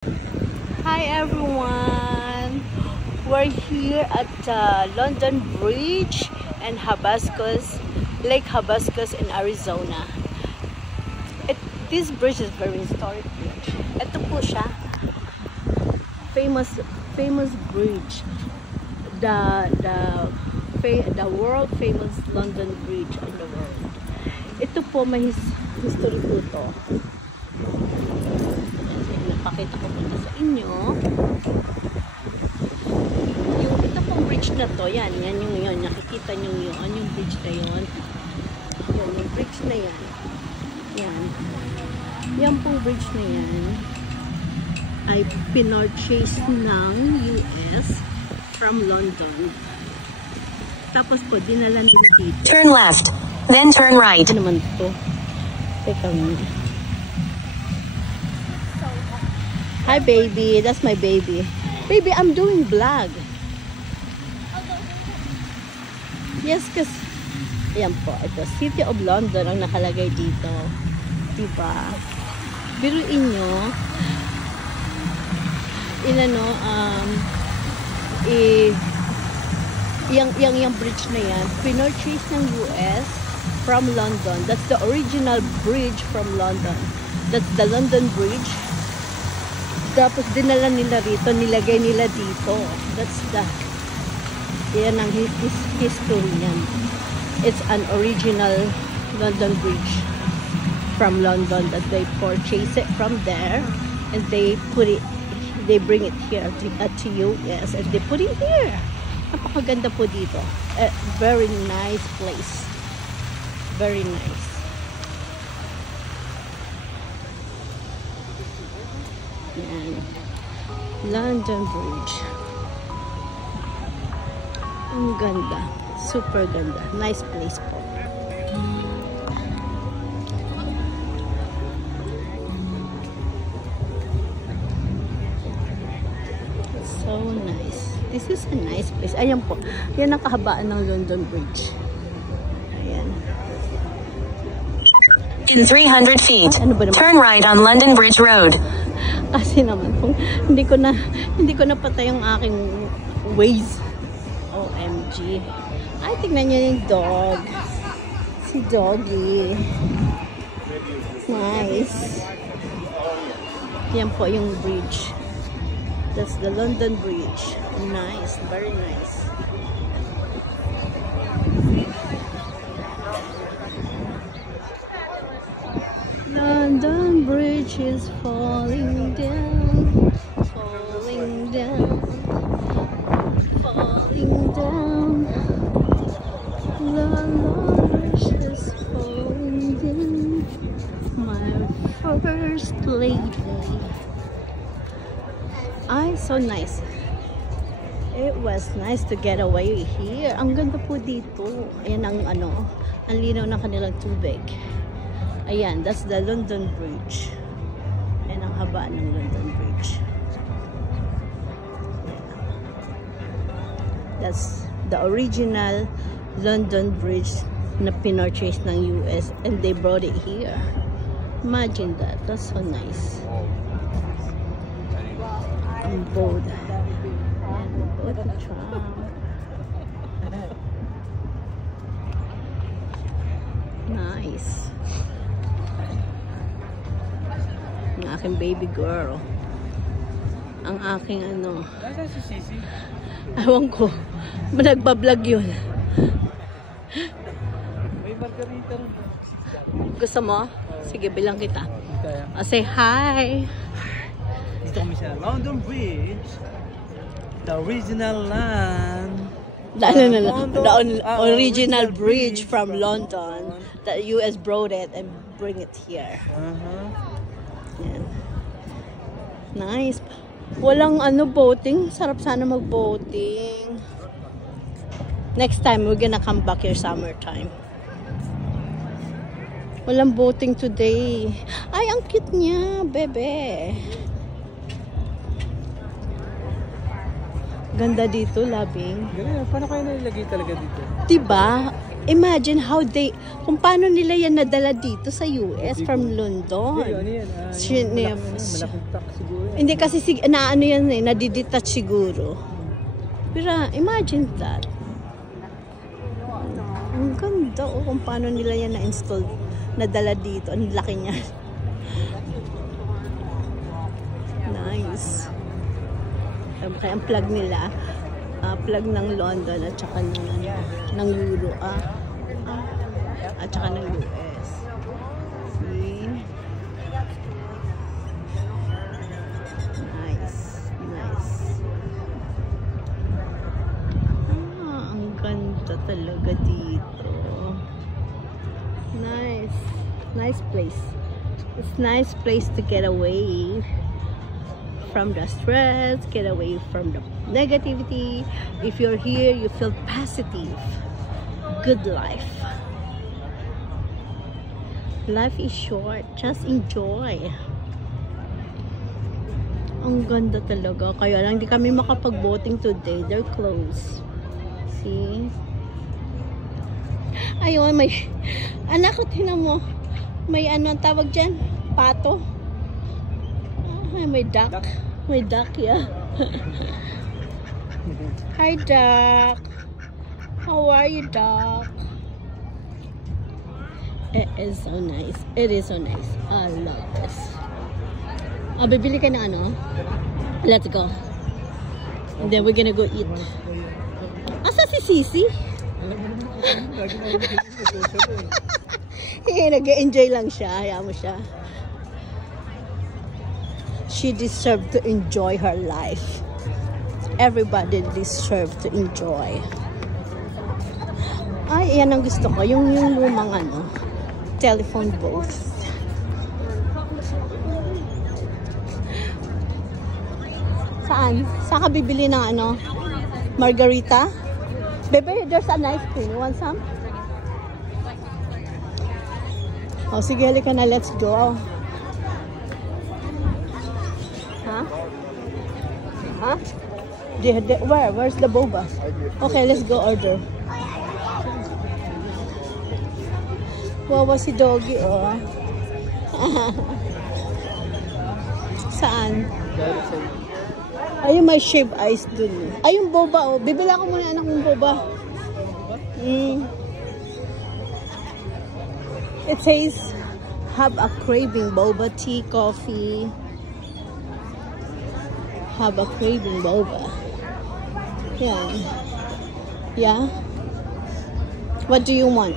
Hi everyone! We're here at London Bridge and Lake Hibiscus in Arizona. This bridge is very historic bridge. Ito po siya. Famous bridge. The world famous London Bridge in the world. Ito po may history po ito. Pakita ko muna sa inyo. Ito pong bridge na to, yan yung nakikita nyo yung bridge na yun. Yan, yung bridge na yan. Yan pong bridge na yan ay pinurchase ng US from London. Tapos po, dinala nila dito. Turn left, then turn right. Ano naman to? Teka muna. Hi baby, that's my baby. Baby, I'm doing vlog. Yes, kasi ayan po, ito City of London ang nakalagay dito. Diba? Biruin nyo, yung bridge na yan, pinurchase ng US from London. That's the original bridge from London. That's the London Bridge. Tapos dinala nila rito, nilagay nila dito. Yan ang history niyan. It's an original London Bridge from London that they purchase it from there and they bring it here to US and they put it here. Napakaganda po dito. A very nice place. Very nice. Yan. London Bridge. Ang ganda. Super ganda. Nice place po. So nice. This is a nice place. Ayan po. Yan ang kahabaan ng London Bridge. Ayan. In 300 feet, turn right on London Bridge Road. Kasi naman kung hindi ko na patay yung aking Waze. OMG. Ay, tignan nyo yung dog. Si Doggy. Nice. Yan po yung bridge. That's the London Bridge. Nice. Very nice. London Bridge is falling down, falling down, falling down. London Bridge is falling down. My first lady. Ay, so nice. It was nice to get away here. Ang ganda po dito. Ayan ang ang linaw ng kanilang tubig. Ayan, that's the London Bridge. Ayan ang haba ng London Bridge. That's the original London Bridge na pinurchase ng US and they brought it here. Imagine that. That's so nice. Ang bold. What a charm. Nice. Ang aking baby girl. Ang aking Nasaan si Sisi? Ewan ko. Nagbablog yun. May margarita rin. Gusto mo? Sige, bilang kita. Say hi. Dito kami sa London Bridge. The original land. The original bridge from London. The US brought it and bring it here. Yan. Nice. Walang boating. Sarap sana mag-boating. Next time, we're gonna come back here summertime. Walang boating today. Ay, ang cute niya, bebe. Ganda dito, labing. Galing, paano kayo nalilagay talaga dito? Diba? Imagine how kung paano nila yan nadala dito sa US from London. Ano yan? Malaking truck siguro yan. Hindi kasi ano yan eh, nadidetach siguro. Pero imagine that. Ang ganda kung paano nila yan na-install, nadala dito. Ang laki niya. Nice. Kaya ang plug nila, plug ng London at saka ng Euro, at saka ng US. See? Nice. Nice. Ang ganda talaga dito. Nice. Nice place. It's nice place to get away from the stress, get away from the negativity. If you're here, you feel positive. Good life. Life is short. Just enjoy. Ang ganda talaga. Kaya lang hindi kami makapag-boating today. They're closed. See? Ayun, may anak ko, tingnan mo. May ano ang tawag dyan? Pato. Ay, may duck. May duck, yeah. Hi, duck. How are you, duck? It is so nice. It is so nice. I love this. Bibili ka na ano? Let's go. And then we're gonna go eat. Asa si Sisi? Nag-enjoy lang siya. Hayaan mo siya. She deserved to enjoy her life. Everybody deserved to enjoy. Ay, yan ang gusto ko. Yung lumang ano, telephone booth. Saan? Saan ka bibili ng ano? Margarita? Baby, there's an ice cream. You want some? Oh, sige, halika na. Let's go. Huh? Huh? Where? Where's the boba? Okay, let's go order. Wawa si Doggy, oh. Saan? Ayun, may shaved ice dun. Ayun, boba, oh. Bibila ko muna anak mong boba. It says, have a craving boba tea, coffee. Have a craving boba. Yeah. Yeah? What do you want?